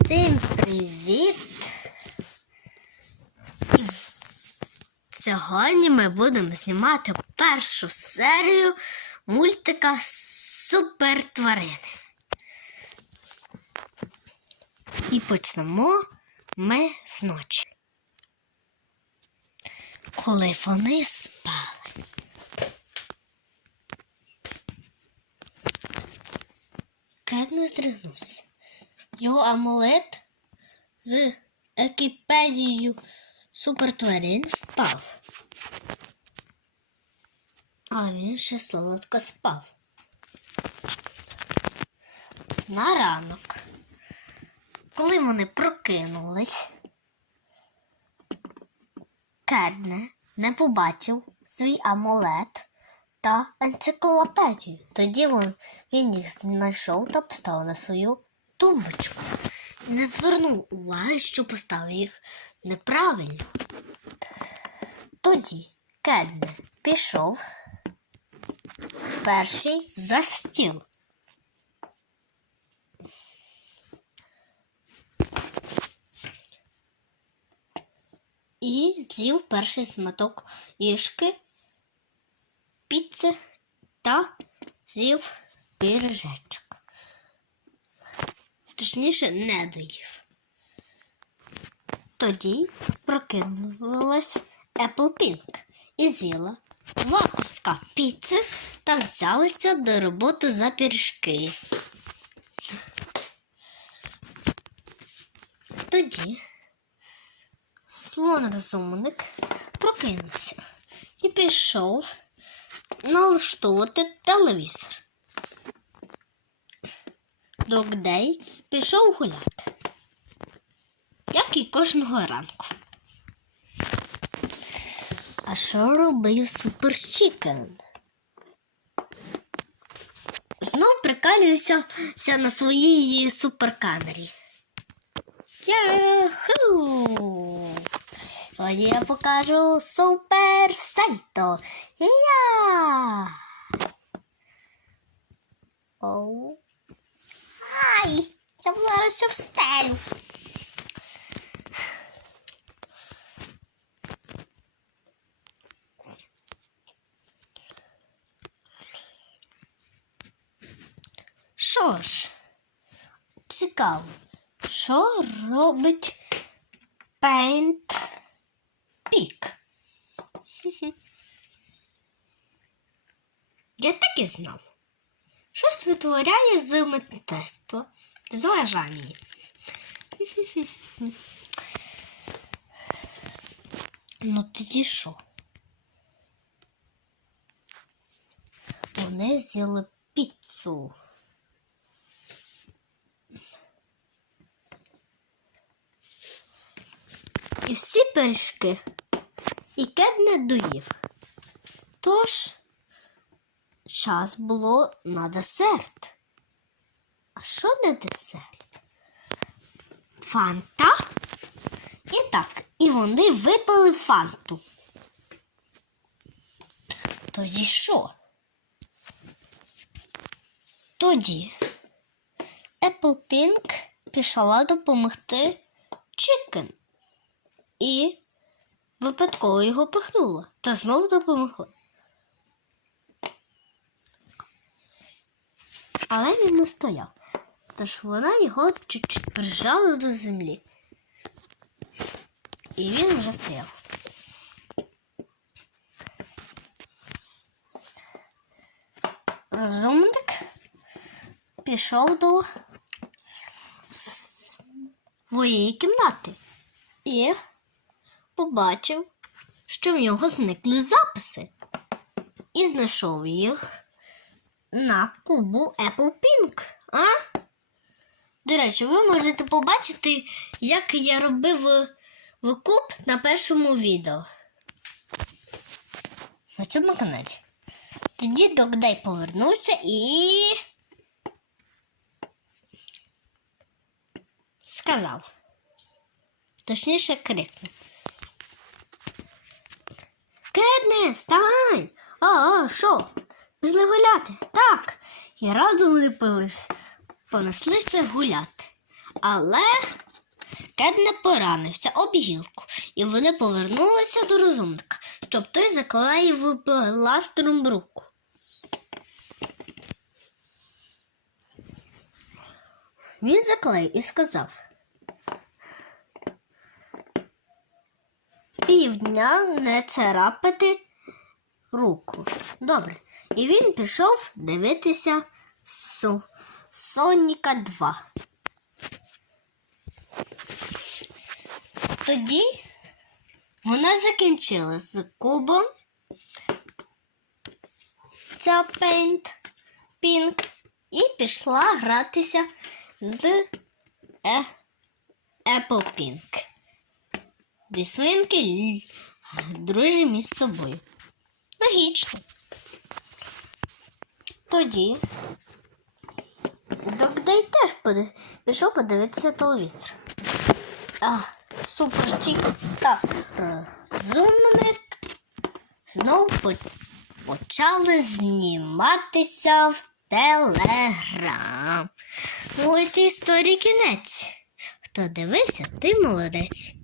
Всім привіт! Сьогодні ми будемо знімати першу серію мультика Супер тварини. І почнемо ми з ночі. Коли вони спали. Кет не здригнувся. Його амулет з екіпедією супертварин впав. Але він ще солодко спав. На ранок, коли вони прокинулись, Кедне не побачив свій амулет та енциклопедію. Тоді він, він їх знайшов та поставив на свою тумбочку. Не звернув уваги, що поставив їх неправильно. Тоді Кедне пішов перший за стіл. І з'їв перший сматок їжки, піци та з'їв пиріжечок. Точніше, не доїв. Тоді прокинулась Apple Pink і з'їла два куска піци та взялася до роботи за пиріжки. Тоді слон розумник прокинувся і пішов налаштовувати телевізор. Догдей пішов гуляти, як і кожного ранку. А що робив суперчікен? Знов прикалююся на своїй суперкамері. Яху! Сьогодні я покажу супер сальто. Я! Оу. Ай! Я вдарився в стелю. Що ж, цікаво, що робить Paint Пік? Я так і знав. Щось витворяє з мистецтва, з вважання. Ну тоді що? Вони з'їли піцу. І всі пиріжки і кет не доїв. Тож час було на десерт. А що на десерт? Фанта? І так, і вони випили фанту. Тоді що? Тоді Apple Pink пішла допомогти Чикен і випадково його пихнула та знову допомогла. Але він не стояв, тож вона його чуть-чуть прижала до землі. І він вже стояв. Розумник пішов до своєї кімнати і побачив, що в нього зникли записи, і знайшов їх на кубу Apple Pink. А? До речі, ви можете побачити, як я робив викуп на першому відео. На цьому каналі. Тоді Догдай повернувся і сказав. Точніше крикнув. Кедне, вставай! О, о, що? Пішли гуляти. Так. І разом вони пились, понеслися гуляти. Але Кет не поранився об гілку, і вони повернулися до розумника, щоб той заклеїв пластером руку. Він заклеїв і сказав. Півдня не царапати руку. Добре. І він пішов дивитися Со- Соніка 2. Тоді вона закінчила з кубом. Ця пейнт пінк і пішла гратися з е, Apple Pink. Дві свинки дружі між собою. Логічно. Тоді Докдай теж поди- пішов подивитися телевізор. А, суперчик та розумник знов по- почали зніматися в телеграм. Ну, ось історії кінець. Хто дивився, той молодець.